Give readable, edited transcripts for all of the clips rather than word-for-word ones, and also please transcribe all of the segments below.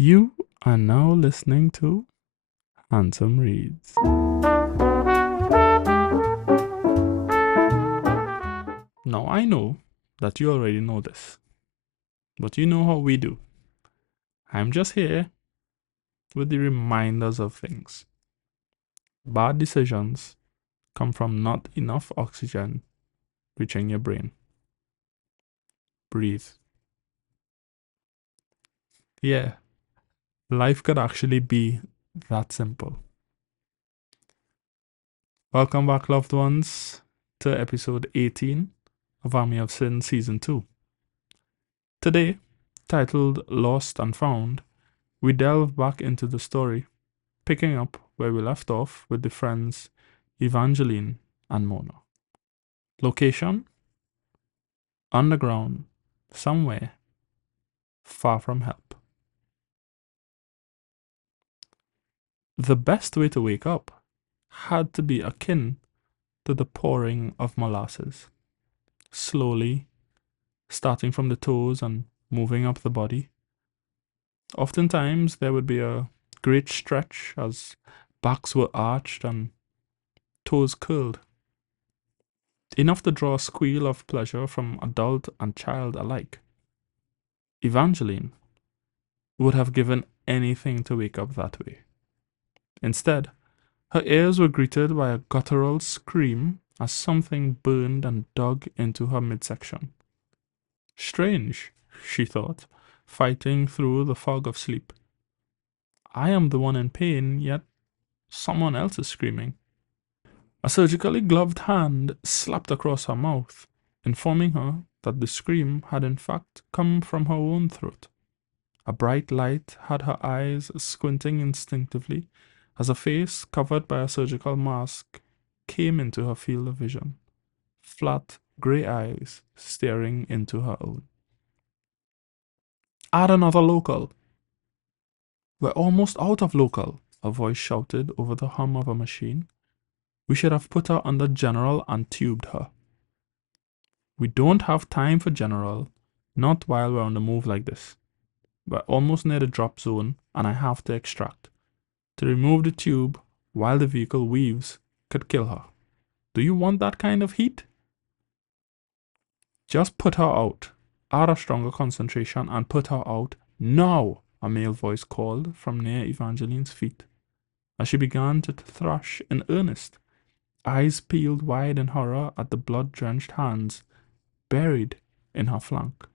You are now listening to Handsome Reads. Now I know that you already know this, but you know how we do. I'm just here with the reminders of things. Bad decisions come from not enough oxygen reaching your brain. Breathe. Yeah, life could actually be that simple. Welcome back, loved ones, to episode 18 of Army of Sin Season 2. Today, titled Lost and Found, we delve back into the story, picking up where we left off with the friends Evangeline and Mona. Location? Underground, somewhere, far from help. The best way to wake up had to be akin to the pouring of molasses, slowly, starting from the toes and moving up the body. Oftentimes, there would be a great stretch as backs were arched and toes curled, enough to draw a squeal of pleasure from adult and child alike. Evangeline would have given anything to wake up that way. Instead, her ears were greeted by a guttural scream as something burned and dug into her midsection. Strange, she thought, fighting through the fog of sleep. I am the one in pain, yet someone else is screaming. A surgically gloved hand slapped across her mouth, informing her that the scream had in fact come from her own throat. A bright light had her eyes squinting instinctively as a face covered by a surgical mask came into her field of vision. Flat, grey eyes staring into her own. Add another local. We're almost out of local, a voice shouted over the hum of a machine. We should have put her under general and tubed her. We don't have time for general, not while we're on the move like this. We're almost near the drop zone and I have to extract. To remove the tube while the vehicle weaves could kill her. Do you want that kind of heat? Just put her out. Add a stronger concentration and put her out now, a male voice called from near Evangeline's feet. As she began to thrash in earnest, eyes peeled wide in horror at the blood-drenched hands buried in her flank.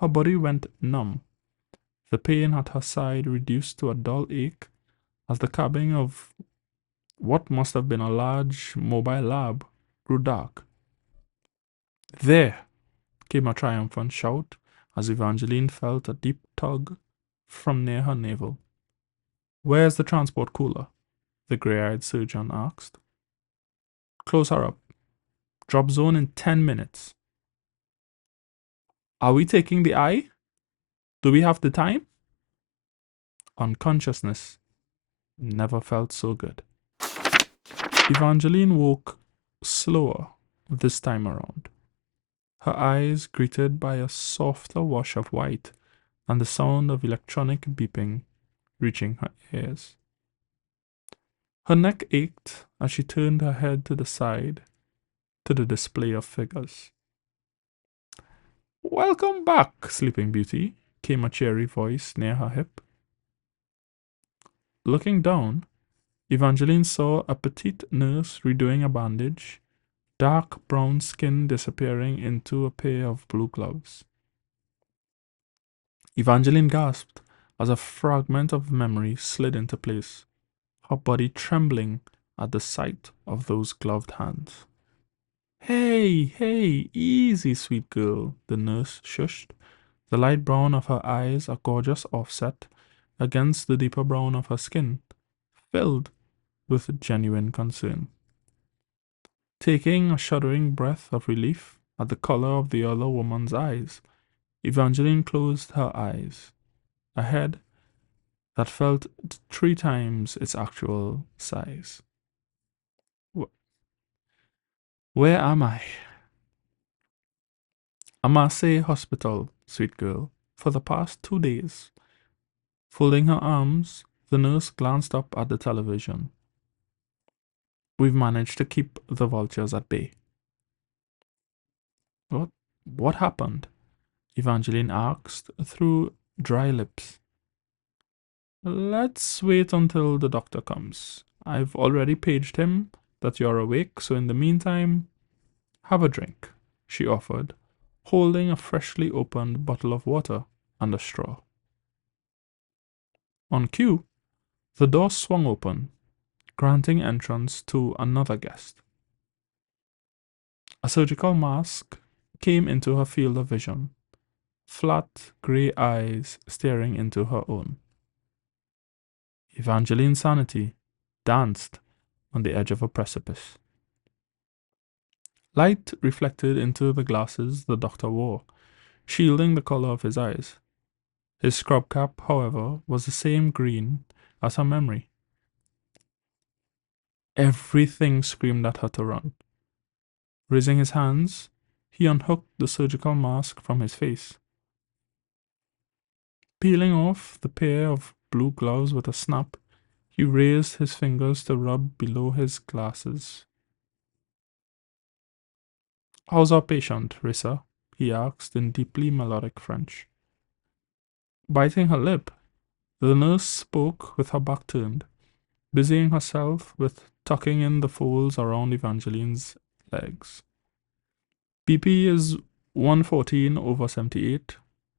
Her body went numb, the pain at her side reduced to a dull ache as the cabin of what must have been a large mobile lab grew dark. There came a triumphant shout as Evangeline felt a deep tug from near her navel. Where's the transport cooler? The grey-eyed surgeon asked. Close her up. Drop zone in 10 minutes. Are we taking the eye? Do we have the time? Unconsciousness never felt so good. Evangeline woke slower this time around, her eyes greeted by a softer wash of white and the sound of electronic beeping reaching her ears. Her neck ached as she turned her head to the side to the display of figures. Welcome back, Sleeping Beauty, came a cheery voice near her hip. Looking down, Evangeline saw a petite nurse redoing a bandage, dark brown skin disappearing into a pair of blue gloves. Evangeline gasped as a fragment of memory slid into place, her body trembling at the sight of those gloved hands. Hey, easy, sweet girl, the nurse shushed, the light brown of her eyes a gorgeous offset against the deeper brown of her skin, filled with genuine concern. Taking a shuddering breath of relief at the color of the other woman's eyes, Evangeline closed her eyes. A head that felt 3 times its actual size. Where am I? A Marseille hospital, sweet girl. For the past 2 days, Folding her arms, the nurse glanced up at the television. We've managed to keep the vultures at bay. What happened? Evangeline asked through dry lips. Let's wait until the doctor comes. I've already paged him that you're awake, so in the meantime, have a drink, she offered, holding a freshly opened bottle of water and a straw. On cue, the door swung open, granting entrance to another guest. A surgical mask came into her field of vision, flat grey eyes staring into her own. Evangeline's sanity danced on the edge of a precipice. Light reflected into the glasses the doctor wore, shielding the color of his eyes. His scrub cap, however, was the same green as her memory. Everything screamed at her to run. Raising his hands, he unhooked the surgical mask from his face. Peeling off the pair of blue gloves with a snap, he raised his fingers to rub below his glasses. How's our patient, Rissa? He asked in deeply melodic French. Biting her lip, the nurse spoke with her back turned, busying herself with tucking in the folds around Evangeline's legs. BP is 114/78,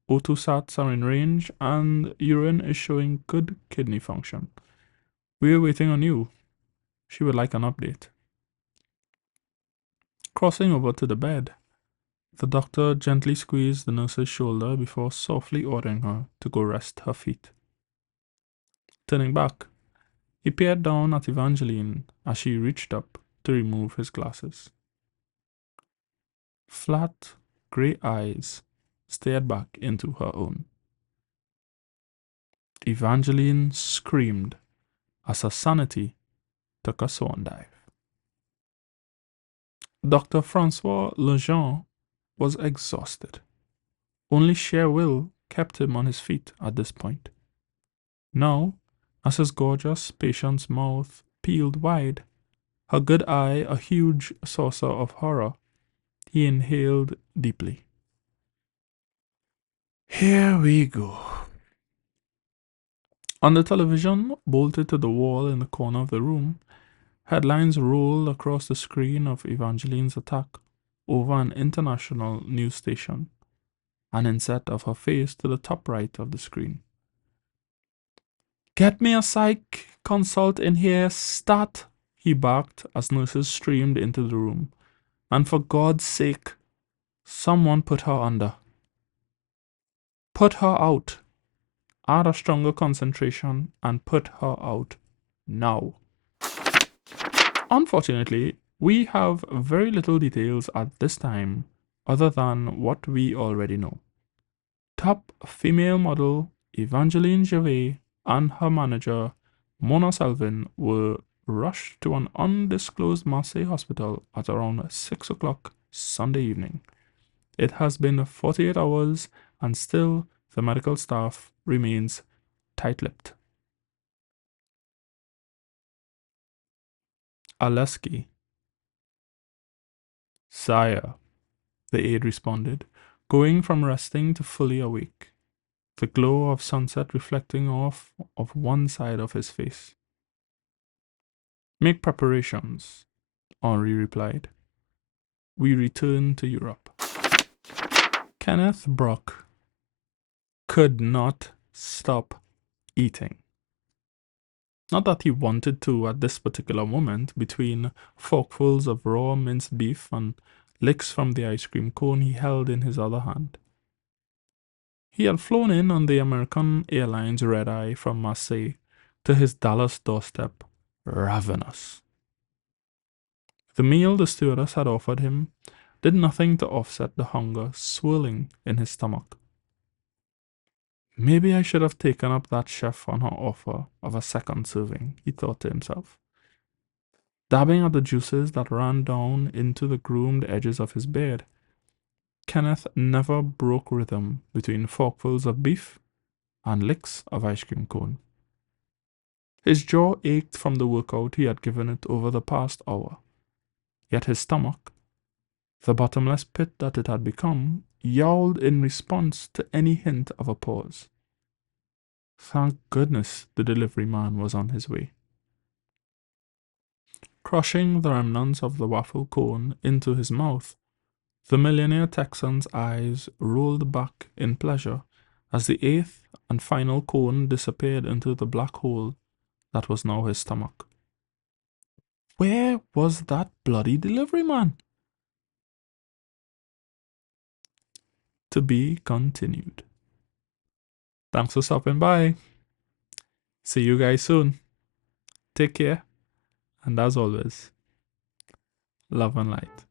O2 sats are in range, and urine is showing good kidney function. We're waiting on you. She would like an update. Crossing over to the bed, the doctor gently squeezed the nurse's shoulder before softly ordering her to go rest her feet. Turning back, he peered down at Evangeline as she reached up to remove his glasses. Flat, grey eyes stared back into her own. Evangeline screamed as her sanity took a swan dive. Dr. Francois Lejeune was exhausted. Only sheer will kept him on his feet at this point. Now, as his gorgeous patient's mouth peeled wide, her good eye a huge saucer of horror, he inhaled deeply. Here we go. On the television, bolted to the wall in the corner of the room, headlines rolled across the screen of Evangeline's attack over an international news station, an inset of her face to the top right of the screen. Get me a psych consult in here, stat, he barked as nurses streamed into the room. And for God's sake, someone put her under. Put her out. Add a stronger concentration and put her out now. Unfortunately, we have very little details at this time other than what we already know. Top female model Evangeline Gervais and her manager Mona Selvin were rushed to an undisclosed Marseille hospital at around 6 o'clock Sunday evening. It has been 48 hours and still the medical staff remains tight-lipped. Aleski. Sire, the aide responded, going from resting to fully awake, the glow of sunset reflecting off of one side of his face. Make preparations, Henri replied. We return to Europe. Kenneth Brock could not stop eating. Not that he wanted to at this particular moment, between forkfuls of raw minced beef and licks from the ice cream cone he held in his other hand. He had flown in on the American Airlines red-eye from Marseille to his Dallas doorstep, ravenous. The meal the stewardess had offered him did nothing to offset the hunger swirling in his stomach. Maybe I should have taken up that chef on her offer of a second serving, he thought to himself. Dabbing at the juices that ran down into the groomed edges of his beard, Kenneth never broke rhythm between forkfuls of beef and licks of ice cream cone. His jaw ached from the workout he had given it over the past hour, yet his stomach, the bottomless pit that it had become, yowled in response to any hint of a pause. Thank goodness the delivery man was on his way. Crushing the remnants of the waffle cone into his mouth, the millionaire Texan's eyes rolled back in pleasure as the eighth and final cone disappeared into the black hole that was now his stomach. Where was that bloody delivery man? To be continued. Thanks for stopping by. See you guys soon. Take care. And as always, love and light.